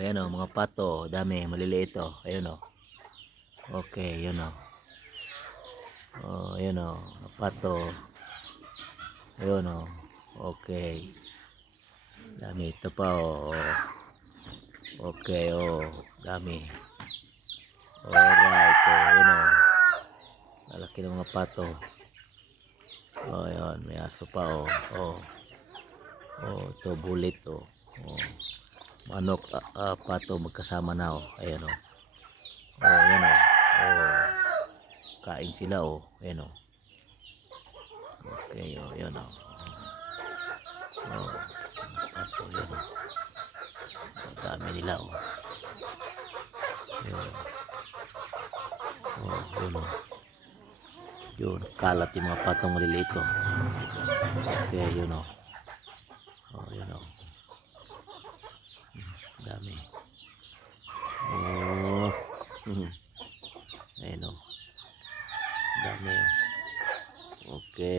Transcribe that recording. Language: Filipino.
Ayan o, mga pato. Dami, maliliit o. Ayan o. Okay, yun o. Oh, ayan o, mga pato. Ayun o. Okay. Dami, ito pa o. Okay o, dami. Alright o, yun o. Malaki ng mga pato. Oh, ayan, may aso pa o. Oh. Oh, ito bulit o. Oh. Manok, pato magkasama na o. Ayan o. Oh, ayan o. Oh. Kain sila o. Ayan o. Okay o, ayan o. Oh. Pato, ayan o. Oh, dami nila o. Ayan. Oh, ayan o. Yun, kalat yung mga patong maliliit o. Okay, yun o. Oh, yun o. Dami. Oh. Ayan o. Dami o.